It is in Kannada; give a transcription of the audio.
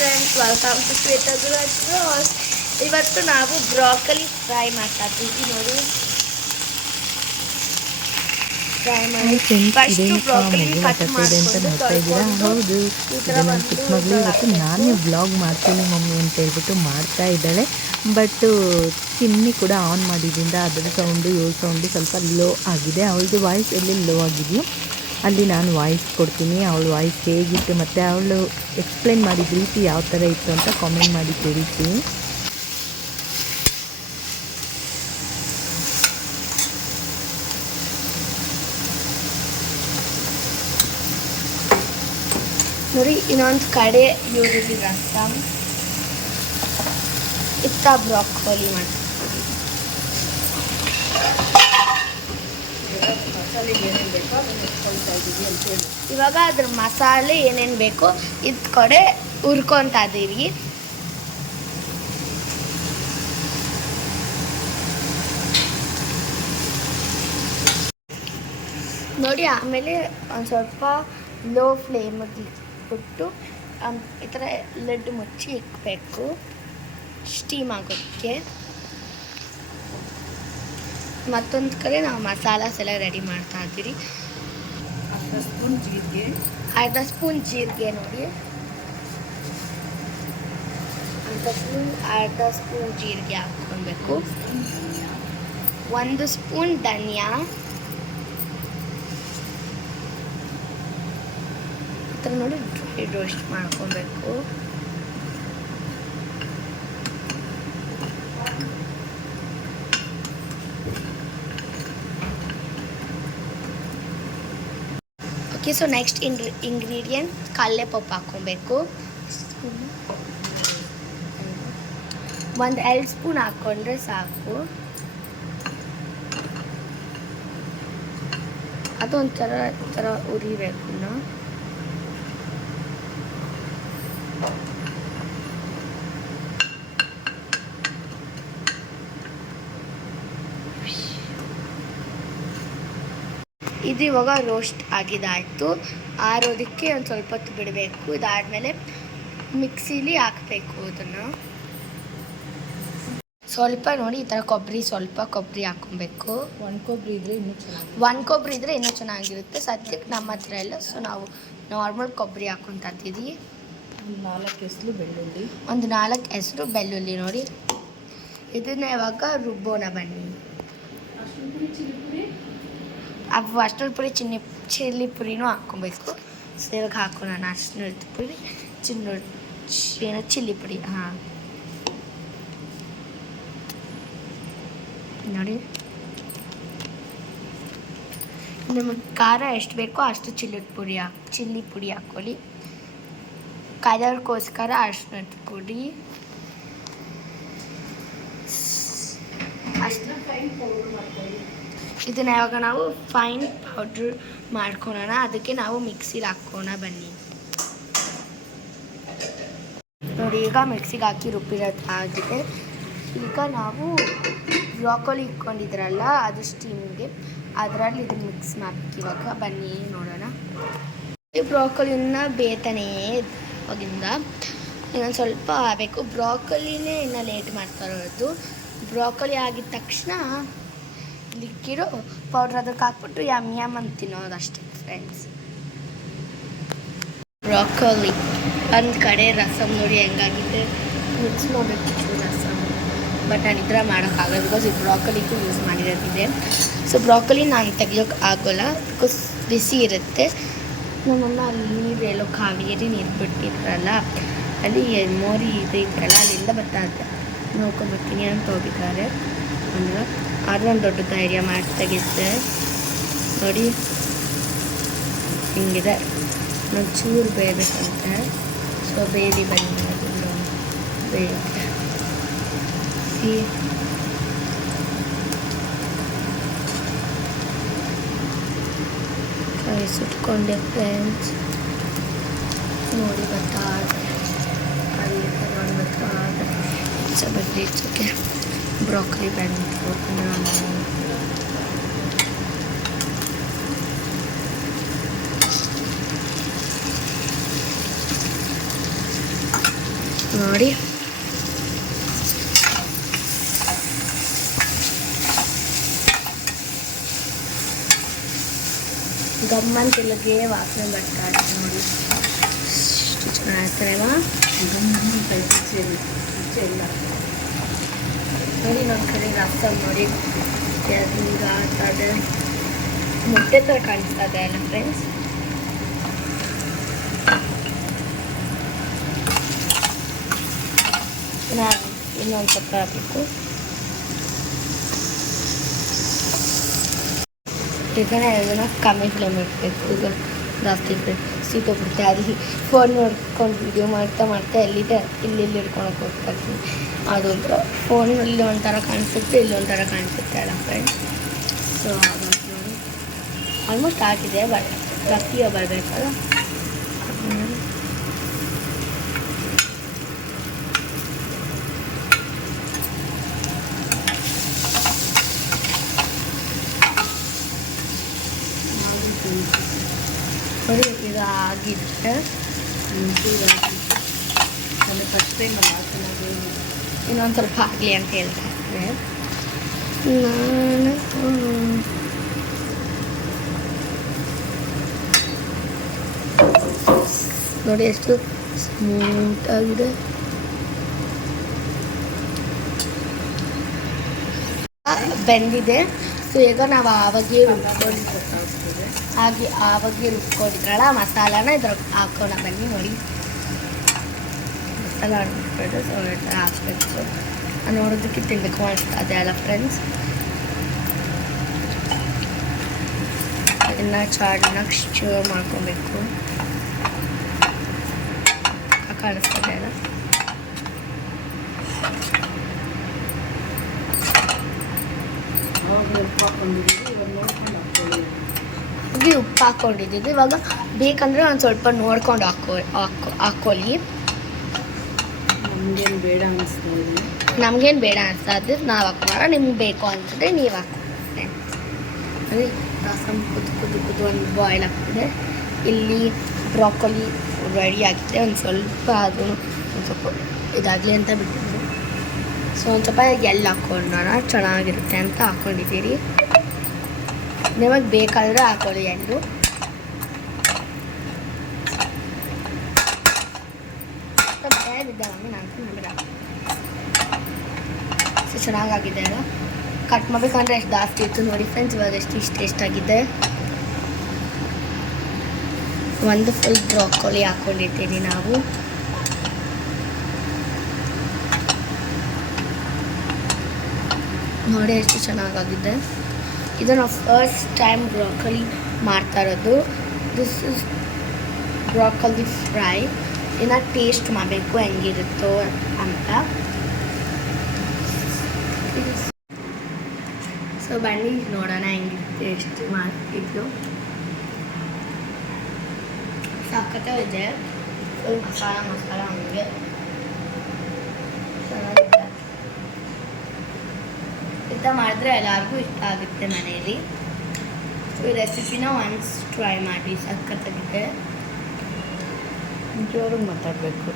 ಫ್ರೆಂಡ್ಸ್ ವೆಲ್ಕಮ್ ಟು ಬ್ಲಾಗ್ಸ್ ಇವತ್ತು ನಾವು ಬ್ರಾಕಲಿ ಫ್ರೈ ಮಾಡ್ತಾ ಇದ್ದೀವಿ ನೋಡಿ. ಫ್ರೈ ಮಾಡಿ. ಫಸ್ಟ್ ಬ್ರಾಕಲಿ ಕಟ್ ಹೌದು ಮಗಳು ಇವತ್ತು ನಾನೇ ಬ್ಲಾಗ್ ಮಾಡ್ತೀನಿ ಮಮ್ಮಿ ಅಂತ ಹೇಳ್ಬಿಟ್ಟು ಮಾಡ್ತಾ ಇದ್ದಾಳೆ. ಬಟ್ ಚಿಮ್ನಿ ಕೂಡ ಆನ್ ಮಾಡಿದ್ರಿಂದ ಅದರ ಸೌಂಡು ಏಳು ಸೌಂಡು ಸ್ವಲ್ಪ ಲೋ ಆಗಿದೆ. ಅವ್ರದ್ದು ವಾಯ್ಸ್ ಎಲ್ಲಿ ಲೋ ಆಗಿದೆಯೋ ಅಲ್ಲಿ ನಾನು ವಾಯ್ಸ್ ಕೊಡ್ತೀನಿ. ಅವಳ ವಾಯ್ಸ್ ಹೇಗಿತ್ತು ಮತ್ತು ಅವಳು ಎಕ್ಸ್ಪ್ಲೇನ್ ಮಾಡಿದ ರೀತಿ ಯಾವ ಥರ ಇತ್ತು ಅಂತ ಕಾಮೆಂಟ್ ಮಾಡಿ ತಿಳಿಸಿ ನೋಡಿ, ಇನ್ನೊಂದು ಕಡೆ ಈರುಳ್ಳಿ ರಸಮ್ ಇತ್ತ ಬ್ರಾಕೋಲಿ ಮಾಡ್ತೀವಿ ಇವಾಗ ಅದ್ರ ಮಸಾಲೆ ಏನೇನು ಬೇಕೋ ಇದ್ ಕಡೆ ಹುರ್ಕೊತಾ ಇದ್ದೀವಿ ನೋಡಿ, ಆಮೇಲೆ ಒಂದು ಸ್ವಲ್ಪ ಲೋ ಫ್ಲೇಮಿಗೆ ಬಿಟ್ಟು ಈ ಥರ ಲಡ್ಡು ಮುಚ್ಚಿ ಇಕ್ಕಬೇಕು ಸ್ಟೀಮ್ ಆಗೋದಕ್ಕೆ ಮತ್ತೊಂದು ಕಡೆ ನಾವು ಮಸಾಲಾಸ್ ಎಲ್ಲ ರೆಡಿ ಮಾಡ್ತಾ ಇದ್ದೀವಿ ಅರ್ಧ ಸ್ಪೂನ್ ಜೀರಿಗೆ. ಅರ್ಧ ಸ್ಪೂನ್ ಜೀರಿಗೆ ನೋಡಿ. ಅರ್ಧ ಸ್ಪೂನ್ ಅರ್ಧ ಸ್ಪೂನ್ ಜೀರಿಗೆ ಹಾಕ್ಕೊಳ್ಬೇಕು. ಒಂದು ಸ್ಪೂನ್ ಧನಿಯಾ. ಈ ಥರ ನೋಡಿ ಡ್ರೈ ರೋಸ್ಟ್ ಮಾಡ್ಕೊಬೇಕು okay so next ingre ingredient ಕಡಲೆಪಪ್ಪು ಹಾಕ್ಕೊಬೇಕು ಒಂದು ಎರಡು ಸ್ಪೂನ್ ಹಾಕ್ಕೊಂಡ್ರೆ ಸಾಕು ಅದು ಒಂಥರ ಥರ ಉರಿಬೇಕು ಇದು ಇವಾಗ ರೋಸ್ಟ್ ಆಗಿದಾಯಿತು ಆರೋದಕ್ಕೆ ಒಂದು ಸ್ವಲ್ಪ ಹೊತ್ತು ಬಿಡಬೇಕು. ಇದಾದಮೇಲೆ ಮಿಕ್ಸಿಲಿ ಹಾಕಬೇಕು ಅದನ್ನು. ಸ್ವಲ್ಪ ನೋಡಿ ಈ ಥರ ಕೊಬ್ಬರಿ ಸ್ವಲ್ಪ ಕೊಬ್ಬರಿ ಹಾಕೊಬೇಕು ಒಂದು ಕೊಬ್ಬರಿ ಇದ್ರೆ ಇನ್ನೂ ಚೆನ್ನಾಗಿ ಒಣ ಕೊಬ್ಬರಿ ಇದ್ರೆ ಇನ್ನೂ ಚೆನ್ನಾಗಿರುತ್ತೆ. ಸದ್ಯಕ್ಕೆ ನಮ್ಮ ಹತ್ರ ಇಲ್ಲ. ಸೊ ನಾವು ನಾರ್ಮಲ್ ಕೊಬ್ಬರಿ ಹಾಕ್ಕೊಂತ ಇದ್ದೀವಿ. ಒಂದು ನಾಲ್ಕು ಹೆಸರು ಬೆಳ್ಳುಳ್ಳಿ. ಒಂದು ನಾಲ್ಕು ಹೆಸರು ಬೆಳ್ಳುಳ್ಳಿ ನೋಡಿ. ಇದನ್ನ ಇವಾಗ ರುಬ್ಬೋಣ ಬನ್ನಿ. ಅವು ಅಷ್ಟೊಂದು ಪುರಿ ಚಿನ್ನಿ, ಚಿಲ್ಲಿ ಪುರಿನೂ ಹಾಕ್ಕೊಬೇಕು. ಸೇರ್ಗೆ ಹಾಕೋಣ ಅರ್ಶಿನ ಪುರಿ ಚಿನ್ನ ಏನೋ ಚಿಲ್ಲಿ ಪುಡಿ, ಹಾಂ. ನೋಡಿ. ನಿಮಗೆ ಖಾರ ಎಷ್ಟು ಬೇಕೋ ಅಷ್ಟು ಚಿಲ್ಲಿ ಪುಡಿ ಹಾಕಿ, ಚಿಲ್ಲಿ ಪುಡಿ ಹಾಕ್ಕೊಳ್ಳಿ. ಕಾಯ್ದವ್ರಿಗೋಸ್ಕರ ಅರ್ಶಿನದ ಪುಡಿ. ಅಷ್ಟು. ಇದನ್ನ ಯಾವಾಗ ನಾವು ಫೈನ್ ಪೌಡ್ರ್ ಮಾಡ್ಕೊಳೋಣ. ಅದಕ್ಕೆ ನಾವು ಮಿಕ್ಸಿಗೆ ಹಾಕ್ಕೋಣ ಬನ್ನಿ. ನೋಡಿ, ಈಗ ಮಿಕ್ಸಿಗೆ ಹಾಕಿ ರುಬ್ಬಿರೋದು ಆಗಿದೆ ಈಗ ನಾವು ಬ್ರಾಕೋಲಿ ಇಟ್ಕೊಂಡಿದ್ರಲ್ಲ, ಅದು ಸ್ಟೀಮಿಗೆ ಅದರಲ್ಲಿ ಇದನ್ನು ಮಿಕ್ಸ್ ಮಾಡ್ಬೇಕು ಬನ್ನಿ, ನೋಡೋಣ. ಈ ಬ್ರಾಕೋಲಿನ ಬೇತಾನೇ ಅವಾಗಿಂದ ಇನ್ನೊಂದು ಸ್ವಲ್ಪ ಆಗಬೇಕು ಬ್ರಾಕೊಲಿನೇ ಇನ್ನು ಲೇಟ್ ಮಾಡ್ತಾರೋದು ಬ್ರಾಕೋಲಿ ಆಗಿದ ತಕ್ಷಣ ಲಿಕ್ಕಿರೋ ಪೌಡ್ರ್ ಅದಕ್ಕೆ ಹಾಕ್ಬಿಟ್ಟು ಯಮ್ ಯಮ್ ಅಂತ ತಿನ್ನೋದಷ್ಟೇ ಫ್ರೆಂಡ್ಸ್ ಬ್ರಾಕೋಲಿ ಒಂದು ಕಡೆ ರಸಮ್ ನೋಡಿ ಹೆಂಗಾಗಿದೆ. ಮಿಕ್ಸ್ ಮಾಡಬೇಕಿತ್ತು ರಸಮ್. ಬಟ್ ನಾನು ಇದ್ರ ಮಾಡೋಕ್ಕಾಗಲ್ಲ ಬಿಕಾಸ್ ಈ ಬ್ರಾಕೊಲಿಗೂ ಯೂಸ್ ಮಾಡಿರೋದಿದೆ. ಸೊ ಬ್ರಾಕೊಲಿ ನಾನು ತೆಗಿಯೋಕೆ ಆಗೋಲ್ಲ. ಬಿಕಾಸ್ ಬಿಸಿ ಇರುತ್ತೆ. ನಮ್ಮಮ್ಮ ಅಲ್ಲಿ ನೀರು ಎಲ್ಲೋ ಕಾವೇರಿ ನೀರು ಬಿಟ್ಟಿದ್ರಲ್ಲ, ಅಲ್ಲಿ ಮೋರಿ ಇದು ಇದ್ರಲ್ಲ, ಅಲ್ಲಿಂದ ಬರ್ತಾ ಇದ್ದೆ. ನೋಡ್ಕೊಂಬರ್ತೀನಿ ಅಂತ ಹೋಗಿದ್ದಾರೆ. ಅಂದ್ರೆ ಆದ್ರೆ ಒಂದು ದೊಡ್ಡ ಧೈರ್ಯ ಮಾಡಿ ತೆಗಿದ್ದೆ ನೋಡಿ ಹಿಂಗಿದೆ ನಾನು ಚೂರು ಬೇಯಬೇಕಂತೆ ಸೊ ಬೇಬಿ ಬನ್ನಿ ಅದನ್ನು ಬೇಯುತ್ತೆ ಸಿ ಕೈ ಸುಟ್ಕೊಂಡೆ ಫ್ರೆಂಡ್ಸ್ ನೋಡಿ ಬರ್ತಾ ಅಲ್ಲಿ ನೋಡಿ ಬರ್ತಾ ಸೊ ಬರಲಿ ಓಕೆ ಬ್ರಾಕಲಿ ಬಂತು ನಾನು ನೋಡಿ ಗಮ್ಮಂತಿಲ್ಲಗೆ ವಾಸನೆ ಬರ್ತಾ ಇದೆ ನೋಡಿ ಎಷ್ಟು ಚೆನ್ನಾಗಿರ್ತಾರೆ ಅಲ್ವಾ ನೋಡಿ ನಮ್ಮ ಕಡೆ ರಸಮ್ ನೋಡಿ ಹಿಂಗ ಅದೇ ಮೊಟ್ಟೆ ಥರ ಕಾಣಿಸ್ತಾ ಇದೆ ಫ್ರೆಂಡ್ಸ್ ನಾನು ಇನ್ನೊಂದು ಸ್ವಲ್ಪ ಹಾಕಬೇಕು ಈಗ ಕಮ್ಮಿ ಫ್ಲೇಮ್ ಇಡಬೇಕು, ಈಗ ಜಾಸ್ತಿ ಸೀತೋಗ್ಬಿಡುತ್ತೆ ಅಲ್ಲಿ ಫೋನ್ ನೋಡ್ಕೊಂಡು ವಿಡಿಯೋ ಮಾಡ್ತಾ ಮಾಡ್ತಾ ಎಲ್ಲಿದೆ? ಇಲ್ಲಿ ಹಿಡ್ಕೊಳಕ್ಕೆ ಹೋಗ್ತಾ ಇರ್ತೀನಿ ಅದೊಂಥರ ಫೋನಲ್ಲಿ ಒಂಥರ ಕಾಣಿಸುತ್ತೆ, ಇಲ್ಲಿ ಒಂಥರ ಕಾಣಿಸುತ್ತೆ ಅಲ್ಲ ಫ್ರೆಂಡ್ಸ್ ಸೊ ಆಲ್ಮೋಸ್ಟ್ ಆಗಿದೆ ಬಟ್ ರಫಿಯ ಬರಬೇಕಲ್ಲ ನೋಡಿ ಈಗ ಆಗಿದ್ರೆ ಫಸ್ಟ್ ಟೈಮ್ ಹಾಕೋದು ಇನ್ನೊಂದು ಸ್ವಲ್ಪ ಆಗಲಿ ಅಂತ ಹೇಳ್ತಾ ಇದ್ದೆ ನಾನು ನೋಡಿ ಎಷ್ಟು ಸ್ಮೂತ್ ಆಗಿದೆ. ಬೆಂದಿದೆ. ಸೊ ಈಗ ನಾವು ಆವಾಗೇ ರುಬ್ಕೊಂಡು ಹಾಗೆ ಆವಾಗೆ ರುಬ್ಕೊಂಡಿದ್ರಲ್ಲ ಮಸಾಲಾನ ಇದ್ರಾಗ ಹಾಕೋಣ ಬನ್ನಿ ನೋಡಿ. ಮಸಾಲ ಹಾಕ್ಬಿಟ್ಟು ಸೊ ಹಾಕ್ಬೇಕು. ನೋಡೋದಕ್ಕೆ ತಿನ್ಬೇಕು ಅದೇ ಅಲ್ಲ ಫ್ರೆಂಡ್ಸ್ ಇನ್ನು ಚೆನ್ನಾಗಿ ಶೂ ಮಾಡ್ಕೊಬೇಕು. ಕಾಣಿಸ್ತದೆ ಅಲ್ಲ? ಅವಾಗ ಉಪ್ಪು ಹಾಕೊಂಡಿದ್ದೀವಿ ಇವಾಗ ನೋಡ್ಕೊಂಡು ಹಾಕೊಳ್ಳಿ ಹಾಗೆ ಉಪ್ಪು ಹಾಕ್ಕೊಂಡಿದ್ದು ಇವಾಗ ಬೇಕಂದ್ರೆ ಒಂದು ಸ್ವಲ್ಪ ನೋಡ್ಕೊಂಡು ಹಾಕೋ ಹಾಕೋ ಹಾಕ್ಕೊಳ್ಳಿ ನಮಗೇನು ಬೇಡ ಅನಿಸ್ತಾ ಇದೆ. ನಮಗೇನು ಬೇಡ ಅನ್ಸೋದು ನಾವು ಹಾಕೋಣ. ನಿಮ್ಗೆ ಬೇಕು ಅಂತಂದರೆ ನೀವು ಹಾಕೊಳ್ಳಿ ಅದೇ ರಸಮ್ ಕುದು ಒಂದು ಬಾಯ್ಲ್ ಆಗ್ತದೆ. ಇಲ್ಲಿ ಬ್ರಾಕೊಲಿ ರೆಡಿ ಆಗಿದೆ. ಒಂದು ಸ್ವಲ್ಪ ಅದು ಒಂದು ಸ್ವಲ್ಪ ಇದಾಗಲಿ ಅಂತ ಬಿಟ್ಟಿದ್ದು ಸೊ ಒಂದು ಸ್ವಲ್ಪ ಎಲ್ಲಿ ಹಾಕ್ಕೊಂಡೋಣ ಚೆನ್ನಾಗಿರುತ್ತೆ ಅಂತ ಹಾಕ್ಕೊಂಡಿದ್ದೀರಿ ನಿಮಗೆ ಬೇಕಾದರೂ ಹಾಕೊಳ್ಳಿ ಎಂದು ಸೊ, ಚೆನ್ನಾಗಾಗಿದೆ ಅಲ್ಲ? ಕಟ್ ಮಾಡ್ಬೇಕಂದ್ರೆ ಎಷ್ಟು ಜಾಸ್ತಿ ಇತ್ತು ನೋಡಿ ಫ್ರೆಂಡ್ಸ್ ಇವಾಗ ಎಷ್ಟು ಇಷ್ಟು ಎಷ್ಟಾಗಿದೆ? ಒಂದು ಫುಲ್ ಬ್ರಾಕೋಲಿ ಹಾಕ್ಕೊಂಡಿದ್ದೀನಿ ನಾವು. ನೋಡಿ ಎಷ್ಟು ಚೆನ್ನಾಗಾಗಿದೆ. ಇದು ಫಸ್ಟ್ ಟೈಮ್ ಬ್ರಾಕಲಿ ಮಾಡ್ತಾ ಇರೋದು. ದಿಸ್ ಇಸ್ ಬ್ರಾಕಲಿ ಫ್ರೈ ಇನ್ನು ಟೇಸ್ಟ್ ಮಾಡಬೇಕು ಹೆಂಗಿರುತ್ತೋ ಅಂತ. ಸೊ ಬನ್ನಿ, ನೋಡೋಣ ಹೆಂಗಿರುತ್ತೆ ಟೇಸ್ಟ್ ಮಾಡಿದ್ದು ಇದೆ. ಮಸಾಲ ಮಸಾಲ ಹಂಗೆ. ಇಂಥ ಮಾಡಿದ್ರೆ ಎಲ್ಲರಿಗೂ ಇಷ್ಟ ಆಗುತ್ತೆ ಮನೆಯಲ್ಲಿ. ಈ ರೆಸಿಪಿನ ಒನ್ಸ್ ಟ್ರೈ ಮಾಡಿ ಸಕ್ಕತ್ತಾಗಿದೆ ಜೋರಾಗಿ ಮಾತಾಡಬೇಕು.